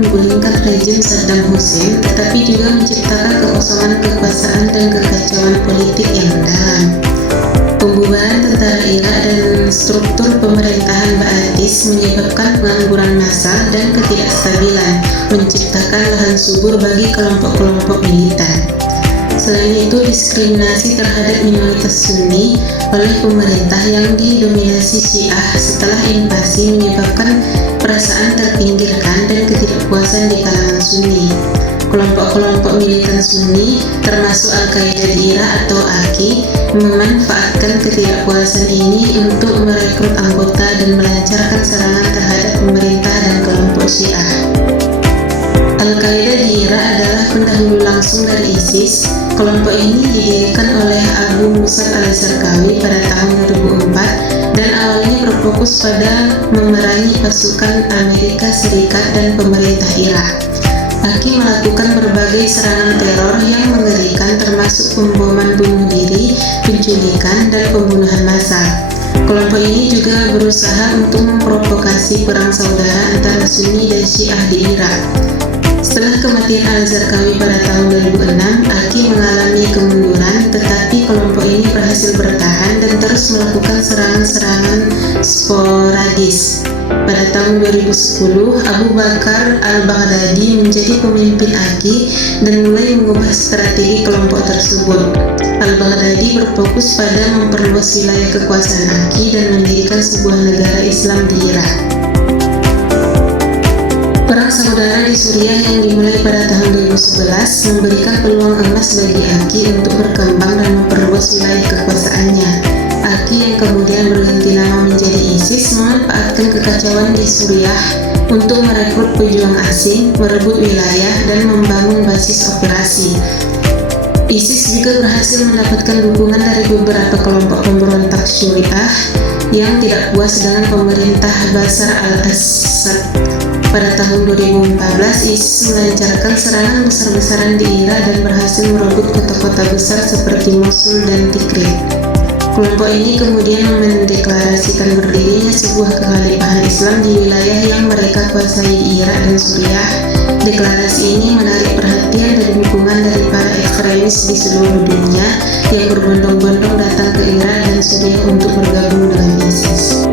menggulingkan rejim Saddam Hussein, tetapi juga menciptakan kekosongan kekuasaan dan kekacauan politik yang mendalam. Pembubaran tentara Irak dan struktur pemerintahan Ba'athis menyebabkan pengangguran massal dan ketidakstabilan, menciptakan lahan subur bagi kelompok-kelompok militan. Selain itu, diskriminasi terhadap minoritas Sunni oleh pemerintah yang didominasi Syiah setelah invasi menyebabkan perasaan terpinggirkan dan ketidakpuasan di kalangan Sunni. Kelompok-kelompok militan Sunni, termasuk Al-Qaeda di Irak atau AKI, memanfaatkan ketidakpuasan ini untuk merekrut anggota dan melancarkan serangan terhadap pemerintah dan kelompok Syiah. Al-Qaeda di Irak adalah pendahulu langsung dari ISIS. Kelompok ini didirikan oleh Abu Musab al-Zarqawi pada tahun 2004 dan awalnya berfokus pada memerangi pasukan Amerika Serikat dan pemerintah Irak. AKI melakukan berbagai serangan teror yang mengerikan termasuk pemboman bunuh diri, penculikan, dan pembunuhan massal. Kelompok ini juga berusaha untuk memprovokasi perang saudara antara Sunni dan Syiah di Irak. Setelah kematian al-Zarqawi pada tahun 2006, AKI mengalami kemunduran, tetapi kelompok ini berhasil bertahan dan terus melakukan serangan-serangan sporadis. Pada tahun 2010, Abu Bakar al-Baghdadi menjadi pemimpin AKI dan mulai mengubah strategi kelompok tersebut. Al-Baghdadi berfokus pada memperluas wilayah kekuasaan AKI dan mendirikan sebuah negara Islam di Irak. Perang saudara di Suriah yang dimulai pada tahun 2011 memberikan peluang emas bagi AKI untuk berkembang dan memperluas wilayah kekuasaannya. AKI yang kemudian berganti nama menjadi ISIS memanfaatkan kekacauan di Suriah untuk merekrut pejuang asing, merebut wilayah, dan membangun basis operasi. ISIS juga berhasil mendapatkan dukungan dari beberapa kelompok pemberontak Syuriah yang tidak puas dengan pemerintah Bashar al-Assad. Pada tahun 2014, ISIS melancarkan serangan besar-besaran di Irak dan berhasil merebut kota-kota besar seperti Mosul dan Tikrit. Kelompok ini kemudian mendeklarasikan berdirinya sebuah kekhalifahan Islam di wilayah yang mereka kuasai di Irak dan Suriah. Deklarasi ini menarik perhatian dan dukungan dari para ekstremis di seluruh dunia yang berbondong-bondong datang ke Irak dan Suriah untuk bergabung dengan ISIS.